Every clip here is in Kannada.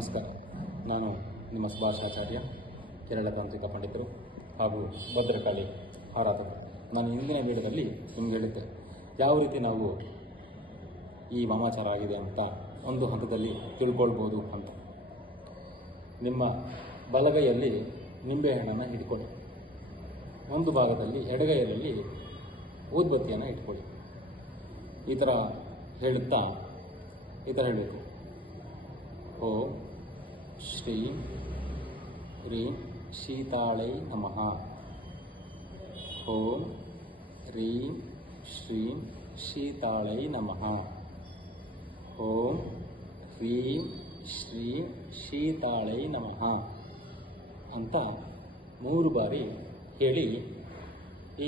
ನಮಸ್ಕಾರ. ನಾನು ನಿಮ್ಮ ಸುಭಾಷ್ ಆಚಾರ್ಯ ಕೇರಳ ತಾಂತ್ರಿಕ ಪಂಡಿತರು ಹಾಗೂ ಭದ್ರಕಾಳಿ ಆರಾಧಕರು. ನಾನು ಹಿಂದಿನ ವಿಡಿಯೋದಲ್ಲಿ ನಿಮ್ಗೆ ಹೇಳಿದ್ದೆ, ಯಾವ ರೀತಿ ನಾವು ಈ ವಾಮಾಚಾರ ಆಗಿದೆ ಅಂತ ಒಂದು ಹಂತದಲ್ಲಿ ತಿಳ್ಕೊಳ್ಬೋದು ಅಂತ. ನಿಮ್ಮ ಬಲಗೈಯಲ್ಲಿ ನಿಂಬೆಹಣ್ಣನ್ನು ಇಟ್ಕೊಳ್ಳಿ ಒಂದು ಭಾಗದಲ್ಲಿ ಎಡಗೈಯಲ್ಲಿ ಊದ್ಬತ್ತಿಯನ್ನು ಇಟ್ಕೊಳ್ಳಿ. ಈ ಥರ ಹೇಳುತ್ತಾ, ಈ ಥರ ಹೇಳಬೇಕು. ಓಂ ಶ್ರೀ ಹ್ರೀಂ ಶೀತಾಳೈ ನಮಃ. ಓಂ ಹ್ರೀಂ ಶ್ರೀಂ ಶೀತಾಳೈ ನಮಃ. ಓಂ ಹ್ರೀಂ ಶ್ರೀಂ ಶೀತಾಳೈ ನಮಃ ಅಂತ ಮೂರು ಬಾರಿ ಹೇಳಿ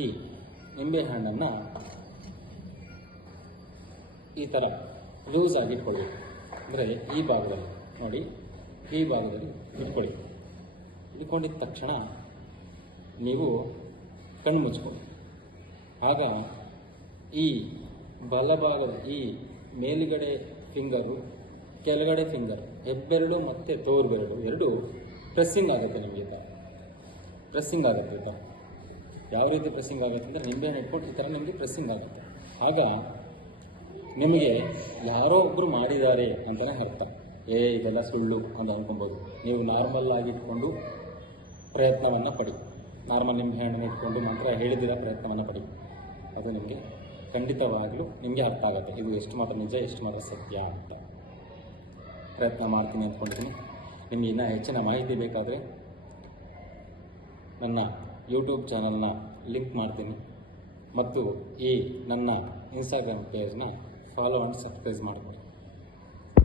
ಈ ನಿಂಬೆಹಣ್ಣನ್ನು ಈ ಥರ ಲೂಸ್ ಆಗಿ ಇಟ್ಕೊಳ್ಬೇಕು ಅಂದರೆ ಈ ಭಾಗದಲ್ಲಿ ನೋಡಿ. ಈ ಭಾಗದಲ್ಲಿ ಇಟ್ಕೊಳ್ಳಿ ಇಟ್ಕೊಂಡಿದ್ದ ತಕ್ಷಣ ನೀವು ಕಣ್ಣು ಮುಚ್ಕೊಳ್ಳಿ. ಆಗ ಈ ಬಲಭಾಗದ ಈ ಮೇಲುಗಡೆ ಫಿಂಗರು ಕೆಳಗಡೆ ಫಿಂಗರ್ ಹೆಬ್ಬೆರಡು ಮತ್ತು ತೋರು ಬೆರಳು ಎರಡು ಪ್ರೆಸ್ಸಿಂಗ್ ಆಗುತ್ತೆ ನಿಮಗೆ ಪ್ರೆಸ್ಸಿಂಗ್ ಆಗುತ್ತೆ ಈ ಥರ ಯಾವ ರೀತಿ ಪ್ರೆಸ್ಸಿಂಗ್ ಆಗುತ್ತೆ ಅಂದರೆ ನಿಂಬೆಹಣ್ಣು ಇಟ್ಕೊಂಡು ಈ ಥರ ನಿಮಗೆ ಪ್ರೆಸ್ಸಿಂಗ್ ಆಗುತ್ತೆ. ಆಗ ನಿಮಗೆ ಯಾರೋ ಒಬ್ಬರು ಮಾಡಿದ್ದಾರೆ ಅಂತಲೇ ಅರ್ಥ. ಏ, ಇದೆಲ್ಲ ಸುಳ್ಳು ಅಂತ ಅಂದ್ಕೊಬೋದು ನೀವು ನಾರ್ಮಲ್ ಆಗಿಟ್ಕೊಂಡು ಪ್ರಯತ್ನವನ್ನು ಪಡಿ. ನಾರ್ಮಲ್ ನಿಮ್ಮ ಹ್ಯಾಂಡ್ ಇಟ್ಕೊಂಡು ಮಾತ್ರ ಹೇಳಿದಿರ ಪ್ರಯತ್ನವನ್ನು ಪಡಿ. ಅದು ನಿಮಗೆ ಖಂಡಿತವಾಗಲೂ ನಿಮಗೆ ಅರ್ಥ ಆಗುತ್ತೆ. ಇದು ಎಷ್ಟು ಮಾತ್ರ ನಿಜ, ಎಷ್ಟು ಮಾತ್ರ ಸತ್ಯ ಅಂತ. ಪ್ರಯತ್ನ ಮಾಡ್ತೀನಿ ಅಂದ್ಕೊಂಡಿದ್ದೀನಿ ನಿಮಗೆ ಇನ್ನೂ ಹೆಚ್ಚಿನ ಮಾಹಿತಿ ಬೇಕಾದರೆ ನನ್ನ ಯೂಟ್ಯೂಬ್ ಚಾನಲ್ನ ಲಿಂಕ್ ಮಾಡ್ತೀನಿ. ಮತ್ತು ಈ ನನ್ನ ಇನ್ಸ್ಟಾಗ್ರಾಮ್ ಪೇಜ್ನ ಫಾಲೋ ಆ್ಯಂಡ್ ಸಬ್ಸ್ಕ್ರೈಬ್ ಮಾಡಿ